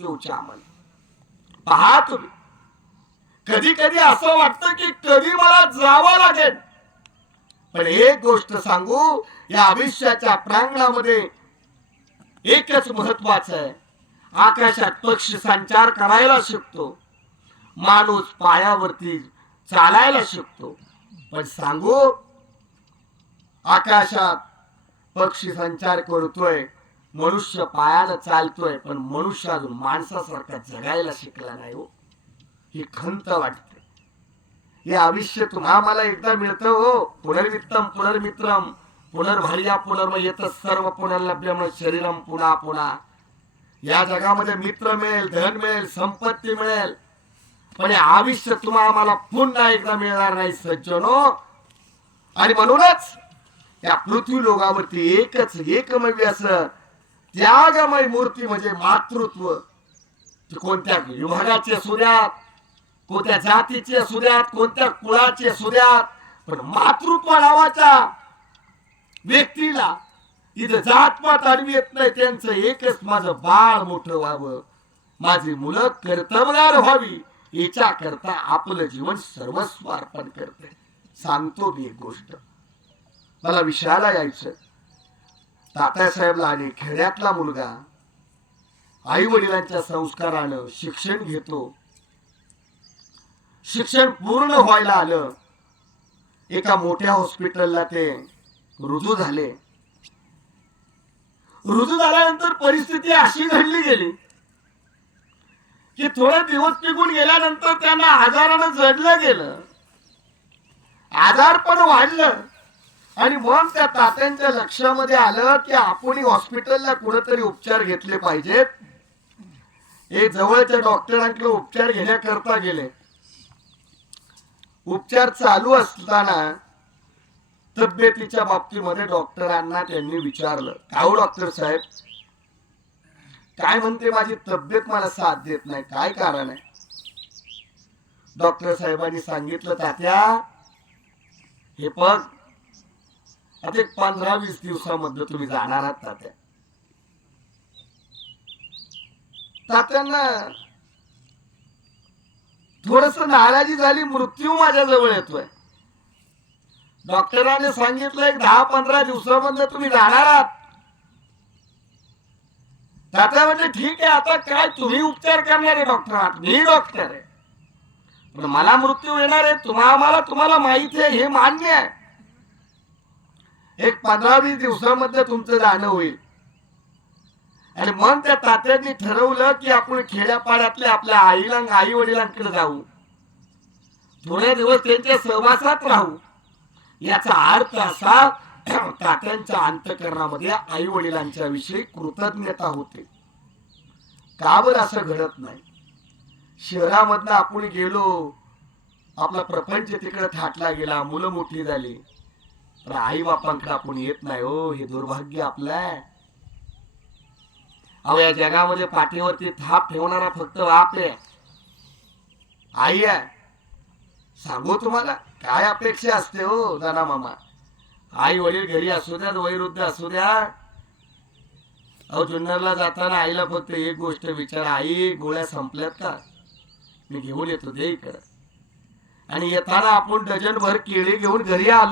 मृत्यूच्या मन पहा तुम्ही. कधी कधी असं वाटतं की कधी मला जावं लागेल. पण एक गोष्ट सांगू या आयुष्याच्या प्रांगणामध्ये एकच महत्वाचं आहे. आकाशात पक्षी संचार करायला शिकतो. माणूस पायावरती चालायला शिकतो. पण सांगू आकाशात पक्षी संचार करतोय. मनुष्य पायानं चालतोय पण मनुष्य अजून माणसासारखा जगायला शिकला नाही हो. ही खंत वाटते. हे आयुष्य तुम्हा मला एकदा मिळतं हो. पुनर्वित्तम पुनर्मित्रम. पुनर्भार्या पुनर्म येत सर्व पुनर्लभ्यम शरीरम पुन्हा पुन्हा या जगामध्ये मित्र मिळेल धन मिळेल संपत्ती मिळेल. पण हे आयुष्य तुम्हा मला पुन्हा एकदा मिळणार नाही सज्जनो. आणि म्हणूनच या पृथ्वी लोकावरती एकच एकमेव असं त्यागमय मूर्ती म्हणजे मातृत्व. कोणत्या विभागाची असू द्यात कोणत्या जातीचे असू द्यात कोणत्या कुळाचे असू द्यात पण मातृत्व नावाच्या व्यक्तीला इथं जातपात आडवी येत नाही त्यांचं एकच माझं बाळ मोठं व्हावं. माझी मुलं कर्तबगार व्हावी याच्या करता आपलं जीवन सर्वस्व अर्पण करते. सांगतो मी एक गोष्ट. मला विषयाला यायचं. तात्यासाहेबला आणि खेड्यातला मुलगा. आई वडिलांच्या संस्कारानं शिक्षण घेतो. शिक्षण पूर्ण व्हायला आलं. एका मोठ्या हॉस्पिटलला ते रुजू झाले. रुजू झाल्यानंतर परिस्थिती अशी घडली गेली की थोडे दिवस निघून गेल्यानंतर त्यांना आजारानं जडलं गेलं. आजार पण वाढलं. आणि मग त्या तात्यांच्या लक्षामध्ये आलं की आपण हॉस्पिटलला कुठेतरी उपचार घेतले पाहिजेत. हे जवळच्या डॉक्टरांकडे उपचार घेण्याकरता गेले. उपचार चालू असताना तब्येतीच्या बाबतीमध्ये डॉक्टरांना त्यांनी विचारलं काहो डॉक्टर साहेब? काय म्हणते माझी तब्येत मला साथ देत नाही काय कारण आहे? डॉक्टर साहेबांनी सांगितलं तात्या हे पण आता एक पंधरा वीस दिवसामधलं तुम्ही जाणार आहात तात्या. तात्यांना थोडस नाराजी झाली मृत्यू माझ्या जवळ येतोय. डॉक्टरांनी सांगितलं एक दहा पंधरा दिवसामध्ये तुम्ही जाणार आहात. तात्या म्हणजे ठीक आहे आता काय तुम्ही उपचार करणार आहे डॉक्टर? आहात मी डॉक्टर आहे. पण मला मृत्यू येणार आहे तुम्हाला तुम्हाला माहिती आहे हे मान्य आहे. एक पंधरा वीस दिवसामध्ये तुमचं जाणं होईल. आणि मग त्या तात्यांनी ठरवलं की आपण खेड्यापाड्यातल्या आपल्या आईला आई वडिलांकडे जाऊ. थोड्या दिवस त्यांच्या सहवासात राहू. याचा अर्थ असा तात्यांच्या अंतकरणामध्ये आई वडिलांच्या विषयी कृतज्ञता होते. का बरं असं घडत नाही? शहरामधनं आपण गेलो आपला प्रपंच तिकडे थाटला गेला मुलं मोठी झाली. तर आई बापांकडे आपण येत नाही हो हे दुर्भाग्य आपलं आहे. अहो या जगामध्ये पाठीवरती थाप ठेवणारा फक्त बाप आहे. आई आहे. सांगू तुम्हाला काय अपेक्षा असते हो दादा मामा? आई वडील घरी असू द्या वैरुद्ध असू द्या अहो जुन्नरला जाताना आईला फक्त एक गोष्ट विचार आई गोळ्या संपल्यात का? मी घेऊन येतो दे इकडं. आणि येताना आपण डझनभर केळी घेऊन घरी आलो.